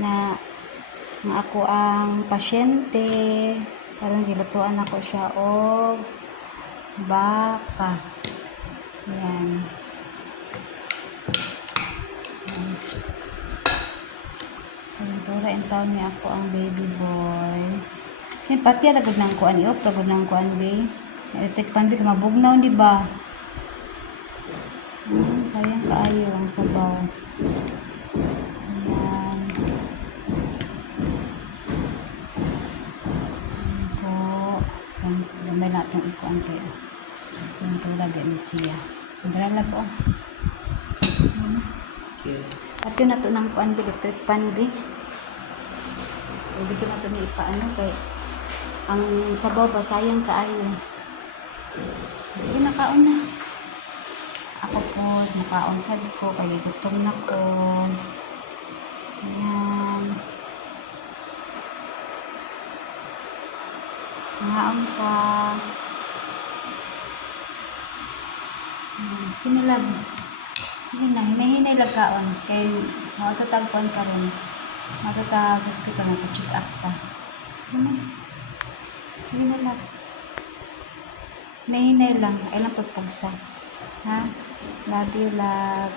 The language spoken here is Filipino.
na ako ang pasyente. Karon gilutuan ako siya og baka. Yan. Tura in taon niya ako ang baby boy. Yan pati ragod ng kuan iop, ragod ng kuan be. Electric pan be mabugnaw di ba? Kayang kaayo ang sabaw. Ayan. Ayan po. Gamay natin ikuan kayo. Yung tura di siya. Madrala po. At yun na ito ng kuan be, electric pan be. Hindi ko na ito may ipaano kay ang sabaw pa sayang kaayo. Sige na kaon na. Ako po, nakaon sa ko, kaya gutom na ko. Ayan. Nakaon ka. Ayan. Sige na lang. Sige na, hinay-hinay lang kaon. Kaya matatagpuan ka rin. Matatag hospital na pa-check up ka. Sige na lang. Hinay-hinay lang. Ay lang pagpugsa. Ha? Love you, love.